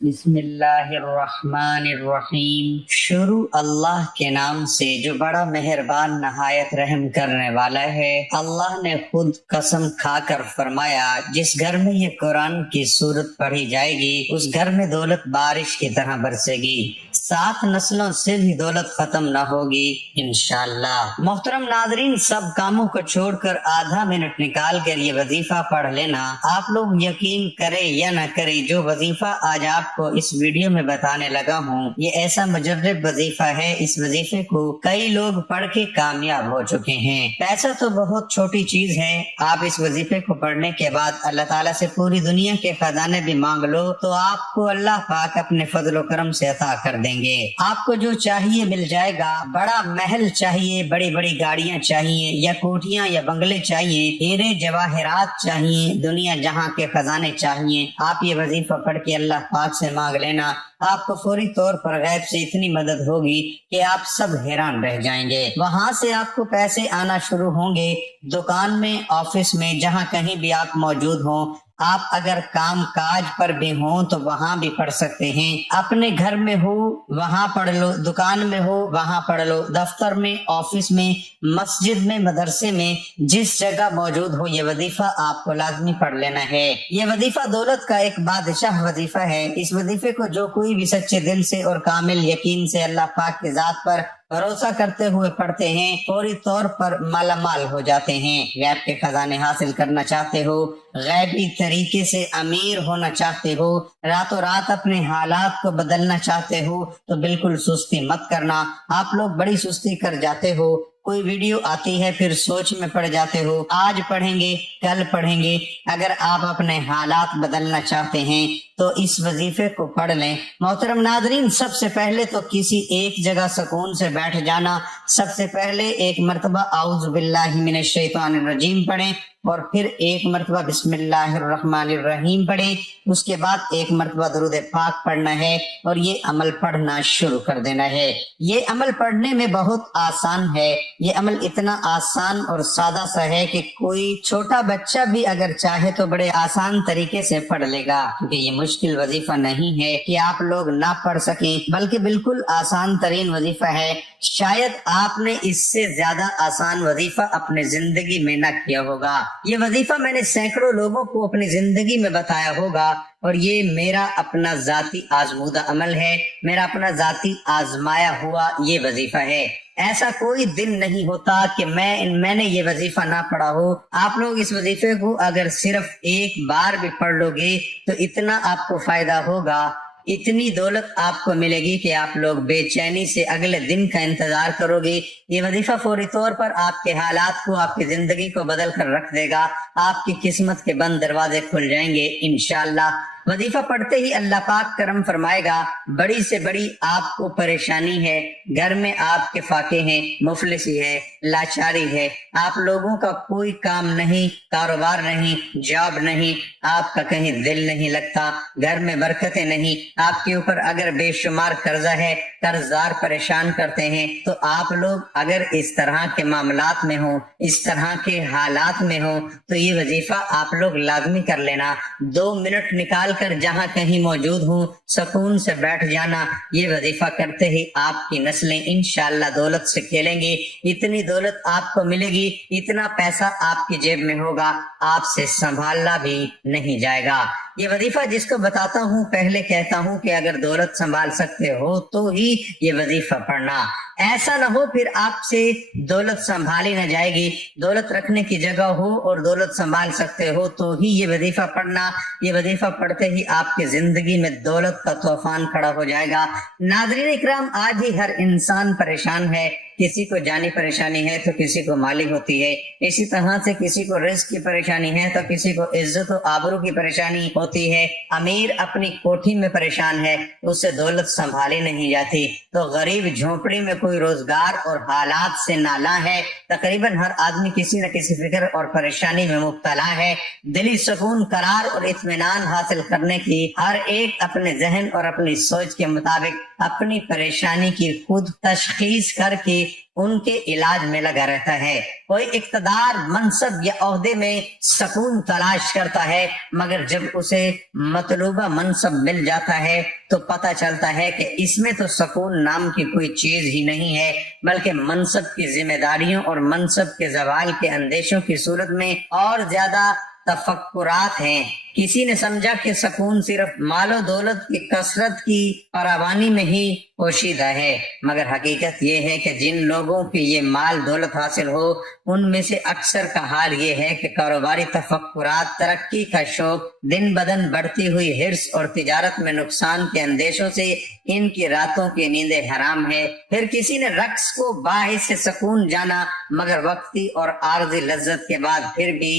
بسم اللہ الرحمن الرحیم۔ شروع اللہ کے نام سے جو بڑا مہربان نہایت رحم کرنے والا ہے۔ اللہ نے خود قسم کھا کر فرمایا، جس گھر میں یہ قرآن کی سورت پڑھی جائے گی اس گھر میں دولت بارش کی طرح برسے گی، 7 نسلوں سے بھی دولت ختم نہ ہوگی انشاءاللہ۔ محترم ناظرین، سب کاموں کو چھوڑ کر آدھا منٹ نکال کر یہ وظیفہ پڑھ لینا۔ آپ لوگ یقین کرے یا نہ کرے، جو وظیفہ آج آپ کو اس ویڈیو میں بتانے لگا ہوں یہ ایسا مجرب وظیفہ ہے، اس وظیفے کو کئی لوگ پڑھ کے کامیاب ہو چکے ہیں۔ پیسہ تو بہت چھوٹی چیز ہے، آپ اس وظیفے کو پڑھنے کے بعد اللہ تعالیٰ سے پوری دنیا کے خزانے بھی مانگ لو تو آپ کو اللہ پاک اپنے فضل و کرم سے عطا کر دیں گے۔ آپ کو جو چاہیے مل جائے گا۔ بڑا محل چاہیے، بڑی بڑی گاڑیاں چاہیے، یا کوٹیاں یا بنگلے چاہیے، ہیرے جواہرات چاہیے، دنیا جہاں کے خزانے چاہیے، آپ یہ وظیفہ پڑھ کے اللہ پاک سے مانگ لینا، آپ کو فوری طور پر غیب سے اتنی مدد ہوگی کہ آپ سب حیران رہ جائیں گے۔ وہاں سے آپ کو پیسے آنا شروع ہوں گے، دکان میں، آفس میں، جہاں کہیں بھی آپ موجود ہوں۔ آپ اگر کام کاج پر بھی ہوں تو وہاں بھی پڑھ سکتے ہیں، اپنے گھر میں ہو وہاں پڑھ لو، دکان میں ہو وہاں پڑھ لو، دفتر میں، آفس میں، مسجد میں، مدرسے میں، جس جگہ موجود ہو یہ وظیفہ آپ کو لازمی پڑھ لینا ہے۔ یہ وظیفہ دولت کا ایک بادشاہ وظیفہ ہے۔ اس وظیفے کو جو کوئی بھی سچے دل سے اور کامل یقین سے اللہ پاک کی ذات پر بھروسہ کرتے ہوئے پڑھتے ہیں، فوری طور پر مالا مال ہو جاتے ہیں۔ غیب کے خزانے حاصل کرنا چاہتے ہو، غیبی طریقے سے امیر ہونا چاہتے ہو، راتوں رات اپنے حالات کو بدلنا چاہتے ہو تو بالکل سستی مت کرنا۔ آپ لوگ بڑی سستی کر جاتے ہو، کوئی ویڈیو آتی ہے پھر سوچ میں پڑ جاتے ہو، آج پڑھیں گے کل پڑھیں گے۔ اگر آپ اپنے حالات بدلنا چاہتے ہیں تو اس وظیفے کو پڑھ لیں۔ محترم ناظرین، سب سے پہلے تو کسی ایک جگہ سکون سے بیٹھ جانا، سب سے پہلے ایک مرتبہ اعوذ باللہ من الشیطان الرجیم پڑھیں، اور پھر ایک مرتبہ بسم اللہ الرحمن الرحیم پڑھیں، اس کے بعد ایک مرتبہ درود پاک پڑھنا ہے اور یہ عمل پڑھنا شروع کر دینا ہے۔ یہ عمل پڑھنے میں بہت آسان ہے، یہ عمل اتنا آسان اور سادہ سا ہے کہ کوئی چھوٹا بچہ بھی اگر چاہے تو بڑے آسان طریقے سے پڑھ لے گا، کیونکہ یہ مشکل وظیفہ نہیں ہے کہ آپ لوگ نہ پڑھ سکیں، بلکہ بالکل آسان ترین وظیفہ ہے۔ شاید آپ نے اس سے زیادہ آسان وظیفہ اپنے زندگی میں نہ کیا ہوگا۔ یہ وظیفہ میں نے سینکڑوں لوگوں کو اپنی زندگی میں بتایا ہوگا، اور یہ میرا اپنا ذاتی آزمودہ عمل ہے، میرا اپنا ذاتی آزمایا ہوا یہ وظیفہ ہے۔ ایسا کوئی دن نہیں ہوتا کہ میں نے یہ وظیفہ نہ پڑھا ہو۔ آپ لوگ اس وظیفے کو اگر صرف ایک بار بھی پڑھ لو گے تو اتنا آپ کو فائدہ ہوگا، اتنی دولت آپ کو ملے گی کہ آپ لوگ بے چینی سے اگلے دن کا انتظار کرو گے۔ یہ وظیفہ فوری طور پر آپ کے حالات کو، آپ کی زندگی کو بدل کر رکھ دے گا، آپ کی قسمت کے بند دروازے کھل جائیں گے انشاءاللہ۔ وظیفہ پڑھتے ہی اللہ پاک کرم فرمائے گا۔ بڑی سے بڑی آپ کو پریشانی ہے، گھر میں آپ کے فاقے ہیں، مفلسی ہے، لاچاری ہے، آپ لوگوں کا کوئی کام نہیں، کاروبار نہیں، جاب نہیں، آپ کا کہیں دل نہیں لگتا، گھر میں برکتیں نہیں، آپ کے اوپر اگر بے شمار قرضہ ہے، قرضدار پریشان کرتے ہیں، تو آپ لوگ اگر اس طرح کے معاملات میں ہوں، اس طرح کے حالات میں ہوں تو یہ وظیفہ آپ لوگ لازمی کر لینا۔ 2 منٹ نکال کر جہاں کہیں موجود ہوں سکون سے بیٹھ جانا۔ یہ وظیفہ کرتے ہی آپ کی نسلیں انشاءاللہ دولت سے کھیلیں گی، اتنی دولت آپ کو ملے گی، اتنا پیسہ آپ کی جیب میں ہوگا، آپ سے سنبھالنا بھی نہیں جائے گا۔ یہ وظیفہ جس کو بتاتا ہوں پہلے کہتا ہوں کہ اگر دولت سنبھال سکتے ہو تو ہی یہ وظیفہ پڑھنا، ایسا نہ ہو پھر آپ سے دولت سنبھالی نہ جائے گی۔ دولت رکھنے کی جگہ ہو اور دولت سنبھال سکتے ہو تو ہی یہ وظیفہ پڑھنا۔ یہ وظیفہ پڑھتے ہی آپ کی زندگی میں دولت کا طوفان کھڑا ہو جائے گا۔ ناظرین اکرام، آج ہی ہر انسان پریشان ہے، کسی کو جانی پریشانی ہے تو کسی کو مالی ہوتی ہے، اسی طرح سے کسی کو رزق کی پریشانی ہے تو کسی کو عزت و آبرو کی پریشانی ہوتی ہے۔ امیر اپنی کوٹھی میں پریشان ہے، اس سے دولت سنبھالی نہیں جاتی، تو غریب جھونپڑی میں کوئی روزگار اور حالات سے نالاں ہے۔ تقریباً ہر آدمی کسی نہ کسی فکر اور پریشانی میں مبتلا ہے۔ دلی سکون، قرار اور اطمینان حاصل کرنے کی ہر ایک اپنے ذہن اور اپنی سوچ کے مطابق اپنی پریشانی کی خود تشخیص کر کے ان کے علاج میں لگا رہتا ہے۔ کوئی اقتدار، منصب یا عہدے میں سکون تلاش کرتا ہے، مگر جب اسے مطلوبہ منصب مل جاتا ہے تو پتہ چلتا ہے کہ اس میں تو سکون نام کی کوئی چیز ہی نہیں ہے، بلکہ منصب کی ذمہ داریوں اور منصب کے زوال کے اندیشوں کی صورت میں اور زیادہ تفکرات ہیں۔ کسی نے سمجھا کہ سکون صرف مال و دولت کی کثرت کی فراوانی میں ہی پوشیدہ ہے، مگر حقیقت یہ ہے کہ جن لوگوں کی یہ مال دولت حاصل ہو ان میں سے اکثر کا حال یہ ہے کہ کاروباری تفکرات، ترقی کا شوق، دن بدن بڑھتی ہوئی حرص اور تجارت میں نقصان کے اندیشوں سے ان کی راتوں کی نیندیں حرام ہے۔ پھر کسی نے رقص کو باعث سکون جانا، مگر وقتی اور عارضی لذت کے بعد پھر بھی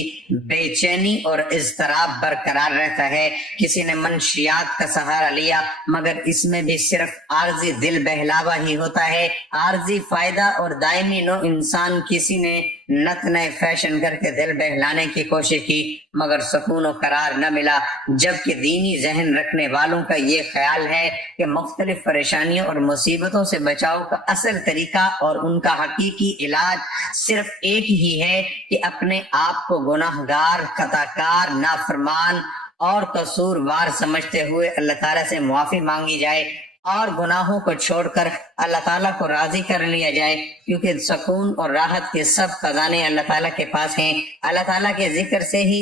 بے چینی اور اضطراب برقرار رہتا ہے۔ کسی نے منشیات کا سہارا لیا، مگر اس میں بھی صرف عارضی دل بہلاوا ہی ہوتا ہے، عارضی فائدہ اور دائمی نو انسان۔ کسی نے نت نئے فیشن کر کے دل بہلانے کی کوشش کی، مگر سکون و قرار نہ ملا، جبکہ دینی ذہن رکھنے والوں کا یہ خیال ہے کہ مختلف پریشانیوں اور مصیبتوں سے بچاؤ کا اصل طریقہ اور ان کا حقیقی علاج صرف ایک ہی ہے کہ اپنے آپ کو گناہ گار، خطا کار، نافرمان اور قصوروار سمجھتے ہوئے اللہ تعالیٰ سے معافی مانگی جائے اور گناہوں کو چھوڑ کر اللہ تعالیٰ کو راضی کر لیا جائے، کیونکہ سکون اور راحت کے سب خزانے اللہ تعالیٰ کے پاس ہیں۔ اللہ تعالیٰ کے ذکر سے ہی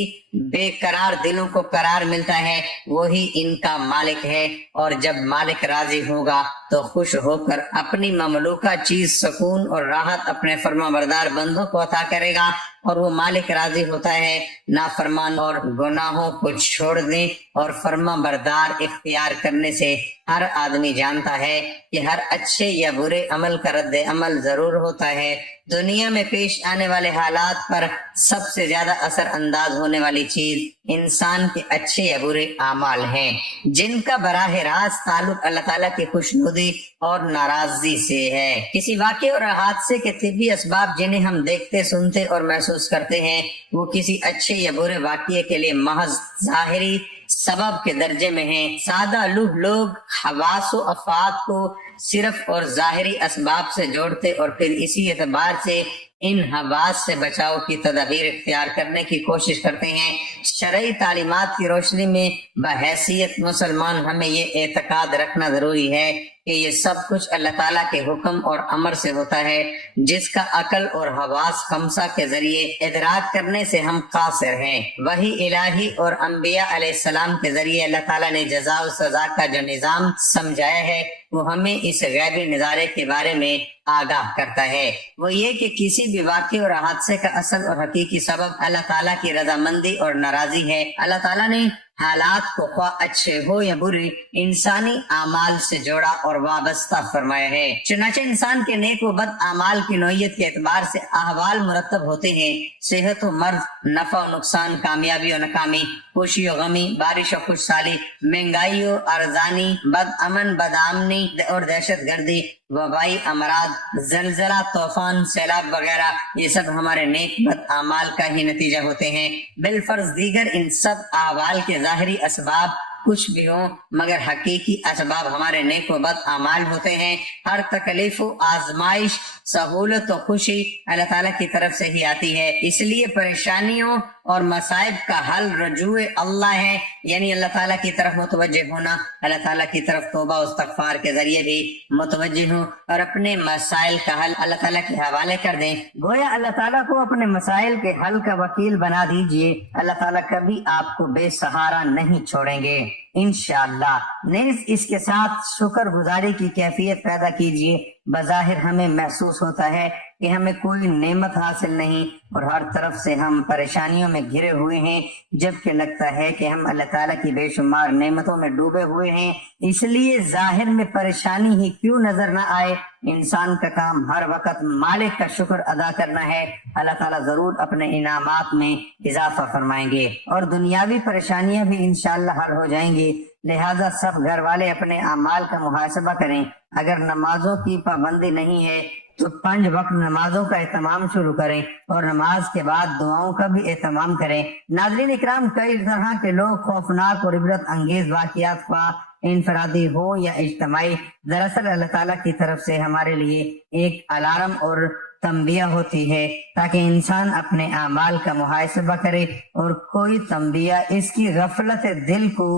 بے قرار دلوں کو قرار ملتا ہے، وہی ان کا مالک ہے، اور جب مالک راضی ہوگا تو خوش ہو کر اپنی مملوکہ چیز سکون اور راحت اپنے فرما بردار بندوں کو عطا کرے گا، اور وہ مالک راضی ہوتا ہے نافرمان اور گناہوں کو چھوڑنے اور فرما بردار اختیار کرنے سے۔ ہر آدمی جانتا ہے کہ ہر اچھے یا برے عمل کا رد عمل ضرور ہوتا ہے۔ دنیا میں پیش آنے والے حالات پر سب سے زیادہ اثر انداز ہونے والی چیز انسان کے اچھے یا برے اعمال ہیں، جن کا براہ راست تعلق اللہ تعالیٰ کی خوشنودی اور ناراضی سے ہے۔ کسی واقعے اور حادثے کے طبی اسباب جنہیں ہم دیکھتے، سنتے اور محسوس کرتے ہیں، وہ کسی اچھے یا برے واقعے کے لیے محض ظاہری سبب کے درجے میں ہیں۔ سادہ لوگ حواس و افعال کو صرف اور ظاہری اسباب سے جوڑتے اور پھر اسی اعتبار سے ان حواس سے بچاؤ کی تدابیر اختیار کرنے کی کوشش کرتے ہیں۔ شرعی تعلیمات کی روشنی میں بحیثیت مسلمان ہمیں یہ اعتقاد رکھنا ضروری ہے کہ یہ سب کچھ اللہ تعالیٰ کے حکم اور امر سے ہوتا ہے، جس کا عقل اور حواس خمسہ کے ذریعے ادراک کرنے سے ہم قاصر ہیں۔ وحی الہی اور انبیاء علیہ السلام کے ذریعے اللہ تعالیٰ نے جزا و سزا کا جو نظام سمجھایا ہے وہ ہمیں اس غیبی نظارے کے بارے میں آگاہ کرتا ہے۔ وہ یہ کہ کسی بھی واقعے اور حادثے کا اصل اور حقیقی سبب اللہ تعالیٰ کی رضامندی اور ناراضی ہے۔ اللہ تعالیٰ نے حالات کو خواہ اچھے ہو یا برے انسانی اعمال سے جوڑا اور وابستہ فرمایا ہے۔ چنانچہ انسان کے نیک و بد اعمال کی نوعیت کے اعتبار سے احوال مرتب ہوتے ہیں۔ صحت و مرض، نفع و نقصان، کامیابی و ناکامی، خوشی و غمی، بارش و خوشحالی، مہنگائی و ارزانی، بد امن بد امنی اور دہشت گردی، وبائی امراض، زلزلہ، طوفان، سیلاب وغیرہ، یہ سب ہمارے نیک بد اعمال کا ہی نتیجہ ہوتے ہیں۔ بالفرض دیگر ان سب احوال کے ظاہری اسباب کچھ بھی ہوں، مگر حقیقی اسباب ہمارے نیک و بد اعمال ہوتے ہیں۔ ہر تکلیف و آزمائش، سہولت و خوشی اللہ تعالیٰ کی طرف سے ہی آتی ہے، اس لیے پریشانیوں اور مصائب کا حل رجوع اللہ ہے، یعنی اللہ تعالیٰ کی طرف متوجہ ہونا، اللہ تعالیٰ کی طرف توبہ و استغفار کے ذریعے بھی متوجہ ہوں اور اپنے مسائل کا حل اللہ تعالیٰ کے حوالے کر دیں۔ گویا اللہ تعالیٰ کو اپنے مسائل کے حل کا وکیل بنا دیجئے، اللہ تعالیٰ کبھی آپ کو بے سہارا نہیں چھوڑیں گے انشاءاللہ۔ نیز اس کے ساتھ شکر گزاری کی کیفیت پیدا کیجئے۔ بظاہر ہمیں محسوس ہوتا ہے کہ ہمیں کوئی نعمت حاصل نہیں اور ہر طرف سے ہم پریشانیوں میں گھرے ہوئے ہیں، جبکہ لگتا ہے کہ ہم اللہ تعالیٰ کی بے شمار نعمتوں میں ڈوبے ہوئے ہیں۔ اس لیے ظاہر میں پریشانی ہی کیوں نظر نہ آئے، انسان کا کام ہر وقت مالک کا شکر ادا کرنا ہے۔ اللہ تعالیٰ ضرور اپنے انعامات میں اضافہ فرمائیں گے اور دنیاوی پریشانیاں بھی انشاءاللہ حل ہو جائیں گی۔ لہٰذا سب گھر والے اپنے اعمال کا محاسبہ کریں۔ اگر نمازوں کی پابندی نہیں ہے تو 5 وقت نمازوں کا اہتمام شروع کریں اور نماز کے بعد دعاؤں کا بھی اہتمام کریں۔ ناظرین اکرام، کئی طرح کے لوگ خوفناک اور عبرت انگیز واقعات کا انفرادی ہو یا اجتماعی، دراصل اللہ تعالیٰ کی طرف سے ہمارے لیے ایک الارم اور تنبیہ ہوتی ہے تاکہ انسان اپنے اعمال کا محاسبہ کرے اور کوئی تنبیہ اس کی غفلت دل کو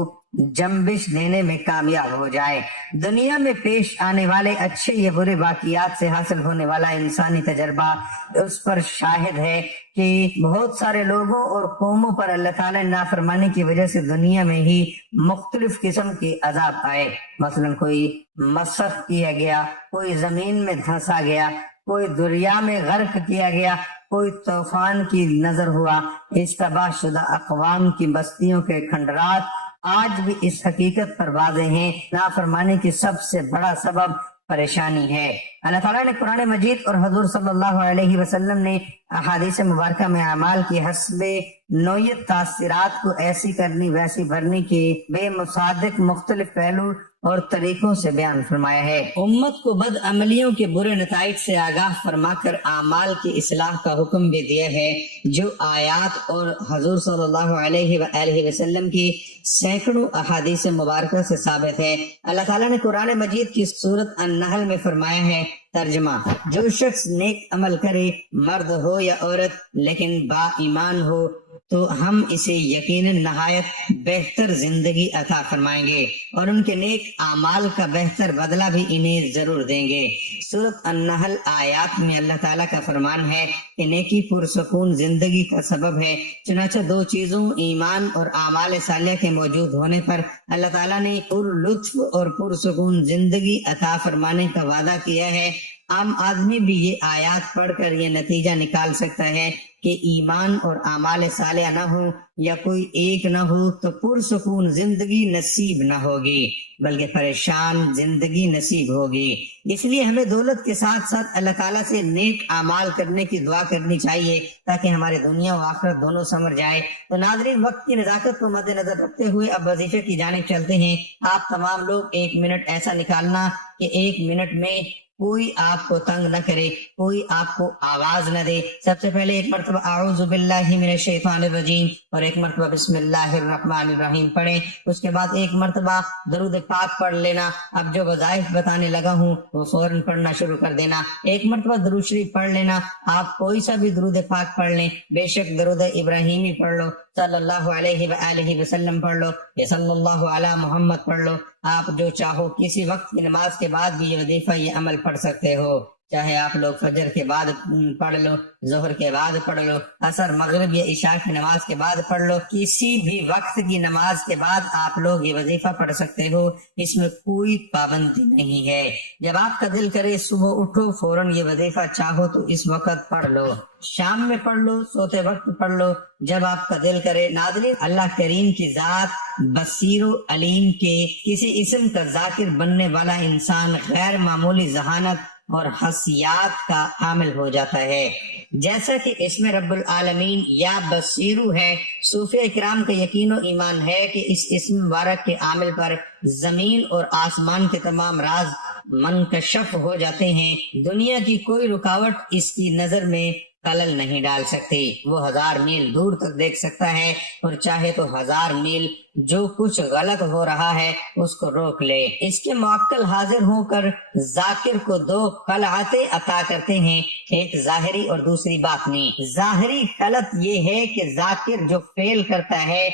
جنبش دینے میں کامیاب ہو جائے۔ دنیا میں پیش آنے والے اچھے یا برے واقعات سے حاصل ہونے والا انسانی تجربہ اس پر شاہد ہے کہ بہت سارے لوگوں اور قوموں پر اللہ تعالیٰ نے نافرمانی کی وجہ سے دنیا میں ہی مختلف قسم کے عذاب آئے۔ مثلا کوئی مسخ کیا گیا، کوئی زمین میں دھنسا گیا، کوئی دریا میں غرق کیا گیا، کوئی طوفان کی نظر ہوا۔ اس تباہ شدہ اقوام کی بستیوں کے کھنڈرات آج بھی اس حقیقت پر واضح ہیں، نافرمانی کی سب سے بڑا سبب پریشانی ہے۔ اللہ تعالیٰ نے قرآن مجید اور حضور صلی اللہ علیہ وسلم نے احادیث مبارکہ میں اعمال کی حسب نوعیت تاثیرات کو ایسی کرنی ویسی بھرنی کے بے مصادق مختلف پہلو اور طریقوں سے بیان فرمایا ہے۔ امت کو بد عملیوں کے برے نتائج سے آگاہ فرما کر اعمال کی اصلاح کا حکم بھی دیا ہے، جو آیات اور حضور صلی اللہ علیہ وآلہ وسلم کی سینکڑوں احادیث مبارکہ سے ثابت ہے۔ اللہ تعالیٰ نے قرآن مجید کی سورۃ النحل میں فرمایا ہے، ترجمہ: جو شخص نیک عمل کرے، مرد ہو یا عورت، لیکن با ایمان ہو، تو ہم اسے یقیناً نہایت بہتر زندگی عطا فرمائیں گے اور ان کے نیک اعمال کا بہتر بدلہ بھی انہیں ضرور دیں گے۔ سورۃ النحل آیات میں اللہ تعالیٰ کا فرمان ہے کہ نیکی پرسکون زندگی کا سبب ہے۔ چنانچہ دو چیزوں، ایمان اور اعمال صالحہ کے موجود ہونے پر اللہ تعالیٰ نے پر لطف اور پرسکون زندگی عطا فرمانے کا وعدہ کیا ہے۔ عام آدمی بھی یہ آیات پڑھ کر یہ نتیجہ نکال سکتا ہے کہ ایمان اور اعمال صالحہ نہ ہو یا کوئی ایک نہ ہو تو پرسکون زندگی نصیب نہ ہوگی، بلکہ پریشان زندگی نصیب ہوگی۔ اس لیے ہمیں دولت کے ساتھ ساتھ اللہ تعالیٰ سے نیک اعمال کرنے کی دعا کرنی چاہیے تاکہ ہماری دنیا و آخرت دونوں سنور جائے۔ تو ناظرین، وقت کی نزاکت کو مد نظر رکھتے ہوئے اب وظیفے کی جانب چلتے ہیں۔ آپ تمام لوگ 1 منٹ ایسا نکالنا کہ 1 منٹ میں کوئی آپ کو تنگ نہ کرے، کوئی آپ کو آواز نہ دے۔ سب سے پہلے 1 مرتبہ اعوذ باللہ من الشیطان الرجیم اور 1 مرتبہ بسم اللہ الرحمن الرحیم پڑھیں۔ اس کے بعد 1 مرتبہ درود پاک پڑھ لینا۔ اب جو وظائف بتانے لگا ہوں وہ فوراً پڑھنا شروع کر دینا۔ 1 مرتبہ درود شریف پڑھ لینا۔ آپ کوئی سا بھی درود پاک پڑھ لیں، بے شک درود ابراہیمی پڑھ لو، صلی اللہ علیہ وآلہ وسلم پڑھ لو یا صلی اللہ علی محمد پڑھ لو۔ آپ جو چاہو کسی وقت کی نماز کے بعد بھی یہ وظیفہ، یہ عمل پڑھ سکتے ہو، چاہے آپ لوگ فجر کے بعد پڑھ لو، ظہر کے بعد پڑھ لو، عصر مغرب یا عشاء کی نماز کے بعد پڑھ لو، کسی بھی وقت کی نماز کے بعد آپ لوگ یہ وظیفہ پڑھ سکتے ہو، اس میں کوئی پابندی نہیں ہے۔ جب آپ کا دل کرے صبح اٹھو فوراً یہ وظیفہ چاہو تو اس وقت پڑھ لو، شام میں پڑھ لو، سوتے وقت پڑھ لو، جب آپ کا دل کرے۔ ناظرین، اللہ کریم کی ذات بصیر و علیم کے کسی اسم کا ذاکر بننے والا انسان غیر معمولی ذہانت اور حسیات کا حامل ہو جاتا ہے۔ جیسا کہ اسم رب العالمین یا بصیرو ہے، صوفیہ کرام کا یقین و ایمان ہے کہ اس اسم مبارک کے عامل پر زمین اور آسمان کے تمام راز منکشف ہو جاتے ہیں۔ دنیا کی کوئی رکاوٹ اس کی نظر میں خلل نہیں ڈال سکتی۔ وہ 1000 میل دور تک دیکھ سکتا ہے اور چاہے تو 1000 میل جو کچھ غلط ہو رہا ہے اس کو روک لے۔ اس کے موکل حاضر ہو کر ذاکر کو 2 خلعتیں عطا کرتے ہیں، ایک ظاہری اور دوسری باطنی۔ ظاہری خلط یہ ہے کہ ذاکر جو فعل کرتا ہے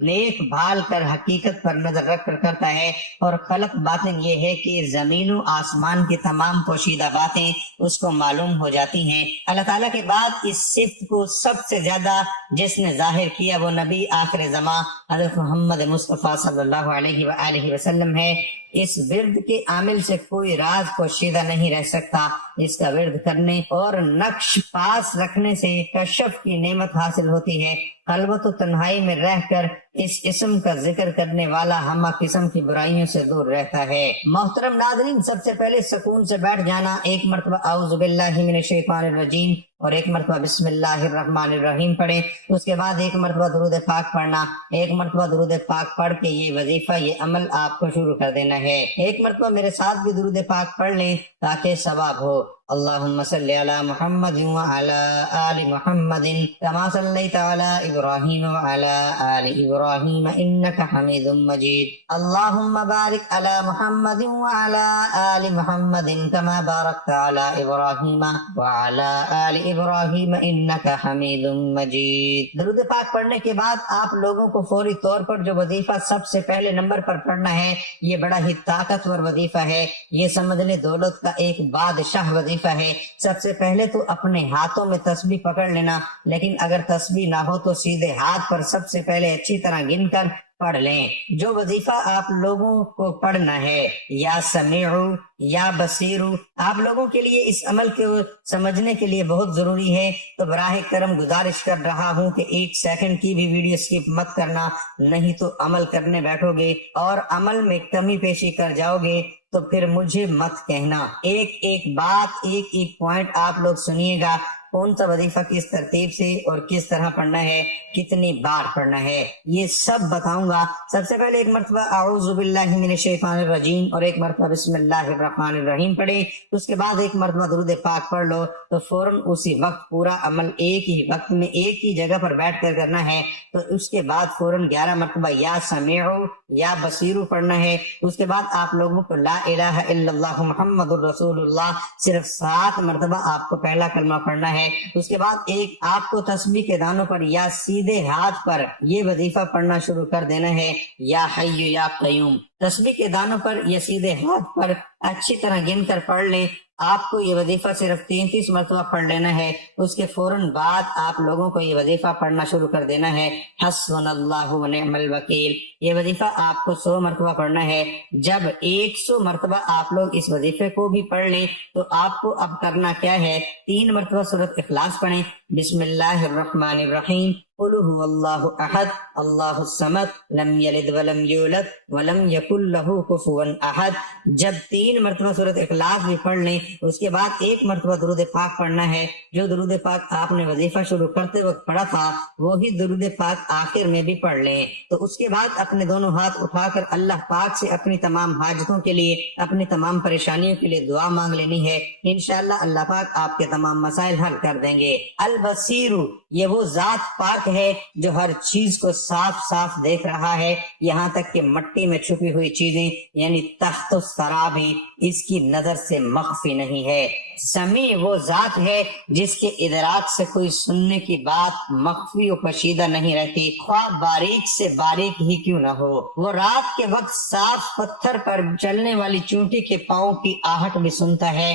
دیکھ بھال کر حقیقت پر نظر رکھ کر کرتا ہے، اور خلط باطن یہ ہے کہ زمین و آسمان کی تمام پوشیدہ باتیں اس کو معلوم ہو جاتی ہیں۔ اللہ تعالیٰ کے بعد اس صفت کو سب سے زیادہ جس نے ظاہر کیا وہ نبی آخر زمان حضرت محمد مصطفیٰ صلی اللہ علیہ وآلہ وسلم ہے۔ اس ورد کے عامل سے کوئی راز پوشیدہ نہیں رہ سکتا۔ اس کا ورد کرنے اور نقش پاس رکھنے سے کشف کی نعمت حاصل ہوتی ہے۔ خلوت و تنہائی میں رہ کر اس اسم کا ذکر کرنے والا ہمہ قسم کی برائیوں سے دور رہتا ہے۔ محترم ناظرین، سب سے پہلے سکون سے بیٹھ جانا، 1 مرتبہ اعوذ باللہ من الشیطان الرجیم اور 1 مرتبہ بسم اللہ الرحمن الرحیم پڑھیں۔ اس کے بعد 1 مرتبہ درود پاک پڑھنا۔ 1 مرتبہ درود پاک پڑھ کے یہ وظیفہ، یہ عمل آپ کو شروع کر دینا ہے۔ 1 مرتبہ میرے ساتھ بھی درود پاک پڑھ لیں تاکہ ثواب ہو۔ اللهم صل على محمد وعلى آل محمد كما صليت على إبراهيم وعلى آل إبراهيم إنك حميد مجيد اللهم بارك على محمد وعلى آل محمد كما باركت على إبراهيم وعلى آل إبراهيم إنك حميد مجيد۔ درود پاک پڑھنے کے بعد آپ لوگوں کو فوری طور پر جو وظیفہ سب سے پہلے نمبر پر پڑھنا ہے، یہ بڑا ہی طاقتور وظیفہ ہے۔ یہ سمجھ لیں دولت کا ایک بادشاہ وظیفہ ہے۔ سب سے پہلے تو اپنے ہاتھوں میں تسبیح پکڑ لینا، لیکن اگر تسبیح نہ ہو تو سیدھے ہاتھ پر سب سے پہلے اچھی طرح گن کر پڑھ لیں۔ جو وظیفہ آپ لوگوں کو پڑھنا ہے، یا سمیعو یا بصیرو، آپ لوگوں کے لیے اس عمل کو سمجھنے کے لیے بہت ضروری ہے، تو براہ کرم گزارش کر رہا ہوں کہ 1 سیکنڈ کی بھی ویڈیو سکپ مت کرنا، نہیں تو عمل کرنے بیٹھو گے اور عمل میں کمی پیشی کر جاؤ گے تو پھر مجھے مت کہنا۔ ایک ایک بات، ایک ایک پوائنٹ آپ لوگ سنیے گا، کون سا وظیفہ کس ترتیب سے اور کس طرح پڑھنا ہے، کتنی بار پڑھنا ہے، یہ سب بتاؤں گا۔ سب سے پہلے ایک مرتبہ اعوذ باللہ من الشیطان الرجیم اور ایک مرتبہ بسم اللہ الرحمن الرحیم پڑھیں، اس کے بعد ایک مرتبہ درود پاک پڑھ لو، تو فوراً اسی وقت پورا عمل ایک ہی وقت میں ایک ہی جگہ پر بیٹھ کر کرنا ہے۔ تو اس کے بعد فوراً 11 مرتبہ یا سمیعو یا بصیرو پڑھنا ہے۔ اس کے بعد آپ لوگوں کو لا الہ الا اللہ محمد الرسول اللہ صرف 7 مرتبہ آپ کو پہلا کلمہ پڑھنا ہے۔ اس کے بعد ایک آپ کو تسبیح کے دانوں پر یا سیدھے ہاتھ پر یہ وظیفہ پڑھنا شروع کر دینا ہے، یا حی یا قیوم۔ تسبیح کے دانوں پر یا سیدھے ہاتھ پر اچھی طرح گن کر پڑھ لیں۔ آپ کو یہ وظیفہ صرف 33 مرتبہ پڑھ لینا ہے۔ اس کے فوراً بعد آپ لوگوں کو یہ وظیفہ پڑھنا شروع کر دینا ہے، حسبنا اللہ ونعم الوکیل۔ یہ وظیفہ آپ کو 100 مرتبہ پڑھنا ہے۔ جب 100 مرتبہ آپ لوگ اس وظیفے کو بھی پڑھ لیں تو آپ کو اب کرنا کیا ہے، 3 مرتبہ سورۃ اخلاص پڑھیں، بسم اللہ الرحمن الرحیم، قل هو اللہ احد اللہ الصمد لم یلد ولم یولد ولم یکن لہ کفوا احد۔ جب 3 مرتبہ سورۃ اخلاص بھی پڑھ لیں، اس کے بعد 1 مرتبہ درود پاک پڑھنا ہے۔ جو درود پاک آپ نے وظیفہ شروع کرتے وقت پڑھا تھا وہی درود پاک آخر میں بھی پڑھ لیں۔ تو اس کے بعد اپنے دونوں ہاتھ اٹھا کر اللہ پاک سے اپنی تمام حاجتوں کے لیے، اپنی تمام پریشانیوں کے لیے دعا مانگ لینی ہے، انشاءاللہ اللہ پاک آپ کے تمام مسائل حل کر دیں گے۔ البصیر، یہ وہ ذات پاک ہے جو ہر چیز کو صاف صاف دیکھ رہا ہے، یہاں تک کہ مٹی میں چھپی ہوئی چیزیں یعنی تخت و سرا بھی اس کی نظر سے مخفی نہیں ہے۔ سمیع وہ ذات ہے جس کے ادراک سے کوئی سننے کی بات مخفی و پوشیدہ نہیں رہتی، خواہ باریک سے باریک ہی کیوں نہ ہو۔ وہ رات کے وقت صاف پتھر پر چلنے والی چونٹی کے پاؤں کی آہٹ بھی سنتا ہے،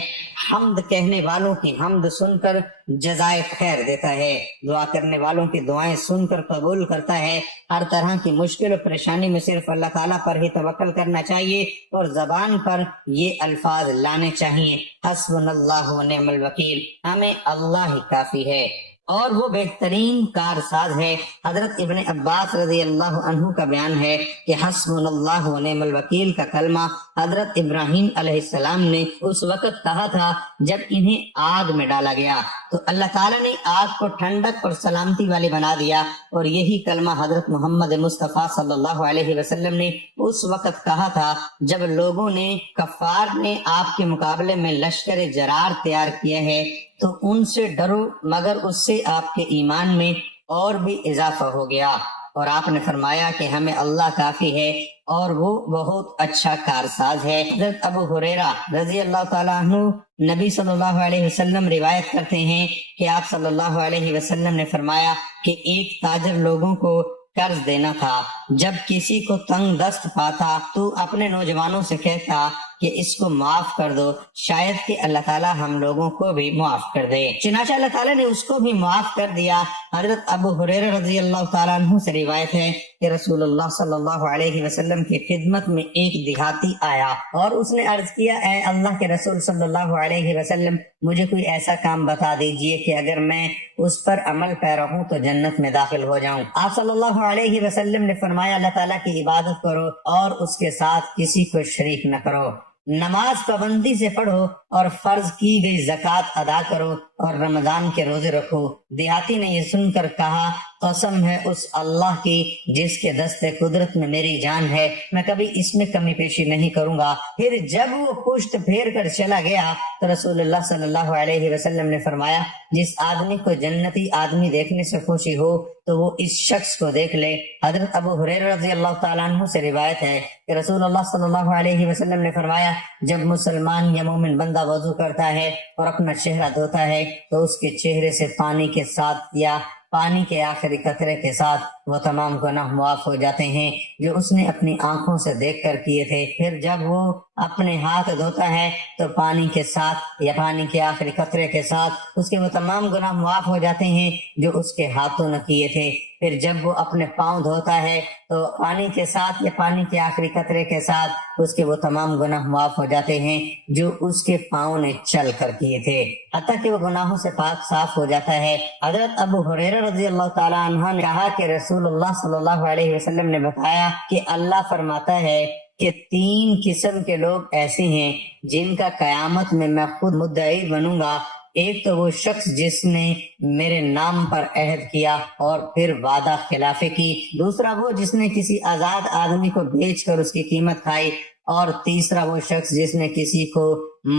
حمد کہنے والوں کی حمد سن کر جزائے خیر دیتا ہے، دعا کرنے والوں کی دعائیں سن کر قبول کرتا ہے۔ ہر طرح کی مشکل و پریشانی میں صرف اللہ تعالیٰ پر ہی توکل کرنا چاہیے اور زبان پر یہ الفاظ لانے چاہیے، حسبنا اللہ ونعم الوکیل، ہمیں اللہ ہی کافی ہے اور وہ بہترین کارساز ہے۔ حضرت ابن عباس رضی اللہ عنہ کا بیان ہے کہ حسبنا اللہ ونعم الوکیل کا کلمہ حضرت ابراہیم علیہ السلام نے اس وقت کہا تھا جب انہیں آگ میں ڈالا گیا، تو اللہ تعالیٰ نے آگ کو ٹھنڈک اور سلامتی والی بنا دیا، اور یہی کلمہ حضرت محمد مصطفیٰ صلی اللہ علیہ وسلم نے اس وقت کہا تھا جب لوگوں نے، کفار نے آپ کے مقابلے میں لشکر جرار تیار کیا ہے، تو ان سے ڈرو مگر اس سے آپ کے ایمان میں اور بھی اضافہ ہو گیا، اور آپ نے فرمایا کہ ہمیں اللہ کافی ہے اور وہ بہت اچھا کارساز ہے۔ حضرت ابو ہریرہ رضی اللہ تعالیٰ عنہ نبی صلی اللہ علیہ وسلم روایت کرتے ہیں کہ آپ صلی اللہ علیہ وسلم نے فرمایا کہ ایک تاجر لوگوں کو قرض دینا تھا، جب کسی کو تنگ دست پاتا تو اپنے نوجوانوں سے کہتا کہ اس کو معاف کر دو، شاید کہ اللہ تعالیٰ ہم لوگوں کو بھی معاف کر دے۔ چنانچہ اللہ تعالیٰ نے اس کو بھی معاف کر دیا۔ حضرت ابو ہریرہ رضی اللہ تعالیٰ عنہ سے روایت ہے کہ رسول اللہ صلی اللہ علیہ وسلم کی خدمت میں ایک دیہاتی آیا اور اس نے عرض کیا، اے اللہ کے رسول صلی اللہ علیہ وسلم، مجھے کوئی ایسا کام بتا دیجئے کہ اگر میں اس پر عمل پیرا ہوں تو جنت میں داخل ہو جاؤں۔ آپ صلی اللہ علیہ وسلم نے فرمایا، اللہ تعالیٰ کی عبادت کرو اور اس کے ساتھ کسی کو شریک نہ کرو، نماز پابندی سے پڑھو اور فرض کی گئی زکوٰۃ ادا کرو اور رمضان کے روزے رکھو۔ دیہاتی نے یہ سن کر کہا قسم ہے اس اللہ کی جس کے دست قدرت میں میری جان ہے، میں کبھی اس میں کمی پیشی نہیں کروں گا۔ پھر جب وہ پشت پھیر کر چلا گیا تو رسول اللہ صلی اللہ علیہ وسلم نے فرمایا، جس آدمی کو جنتی آدمی دیکھنے سے خوشی ہو تو وہ اس شخص کو دیکھ لے۔ حضرت ابو ہریرہ رضی اللہ تعالیٰ عنہ سے روایت ہے کہ رسول اللہ صلی اللہ علیہ وسلم نے فرمایا، جب مسلمان یا مومن بندہ وضو کرتا ہے اور اپنا چہرہ دھوتا ہے تو اس کے چہرے سے پانی کے ساتھ یا پانی کے آخری قطرے کے ساتھ وہ تمام گناہ معاف ہو جاتے ہیں جو اس نے اپنی آنکھوں سے دیکھ کر کیے تھے۔ پھر جب وہ اپنے ہاتھ دھوتا ہے تو پانی کے ساتھ یا پانی کے آخری قطرے کے ساتھ اس کے وہ تمام گناہ معاف ہو جاتے ہیں جو اس کے ہاتھوں نے کیے تھے۔ پھر جب وہ اپنے پاؤں دھوتا ہے تو پانی کے ساتھ یا پانی کے آخری قطرے کے ساتھ اس کے وہ تمام گناہ معاف ہو جاتے ہیں جو اس کے پاؤں نے چل کر کیے تھے، حتیٰ کہ وہ گناہوں سے پاک صاف ہو جاتا ہے۔ حضرت ابو ہریرہ رضی اللہ تعالیٰ عنہ نے کہا کہ رسول اللہ صلی اللہ علیہ وسلم نے بتایا کہ اللہ فرماتا ہے کہ 3 قسم کے لوگ ایسے ہیں جن کا قیامت میں خود مدعی بنوں گا۔ ایک تو وہ شخص جس نے میرے نام پر عہد کیا اور پھر وعدہ خلافی کی، دوسرا وہ جس نے کسی آزاد آدمی کو بیچ کر اس کی قیمت کھائی، اور تیسرا وہ شخص جس نے کسی کو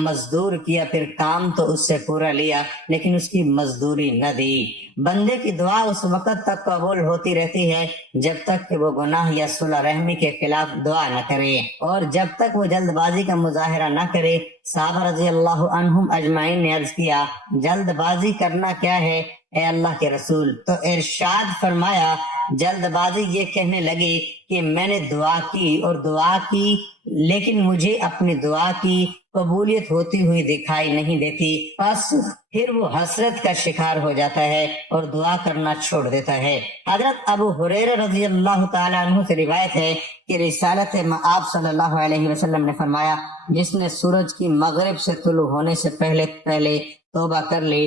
مزدور کیا، پھر کام تو اس سے پورا لیا لیکن اس کی مزدوری نہ دی۔ بندے کی دعا اس وقت تک قبول ہوتی رہتی ہے جب تک کہ وہ گناہ یا صلح رحمی کے خلاف دعا نہ کرے اور جب تک وہ جلد بازی کا مظاہرہ نہ کرے۔ صحابہ رضی اللہ عنہم اجمعین نے عرض کیا، جلد بازی کرنا کیا ہے اے اللہ کے رسول؟ تو ارشاد فرمایا، جلد بازی یہ کہنے لگے کہ میں نے دعا کی اور دعا کی لیکن مجھے اپنی دعا کی قبولیت ہوتی ہوئی دکھائی نہیں دیتی، بس پھر وہ حسرت کا شکار ہو جاتا ہے اور دعا کرنا چھوڑ دیتا ہے۔ حضرت ابو ہریرہ رضی اللہ تعالیٰ عنہ سے روایت ہے کہ رسالت مآب صلی اللہ علیہ وسلم نے فرمایا، جس نے سورج کی مغرب سے طلوع ہونے سے پہلے توبہ کر لی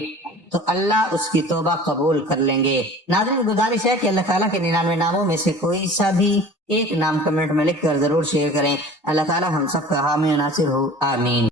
تو اللہ اس کی توبہ قبول کر لیں گے۔ ناظرین، گزارش ہے کہ اللہ تعالیٰ کے 99 ناموں میں سے کوئی سا بھی ایک نام کمنٹ میں لکھ کر ضرور شیئر کریں۔ اللہ تعالیٰ ہم سب کا حامی و ناصر ہو، آمین۔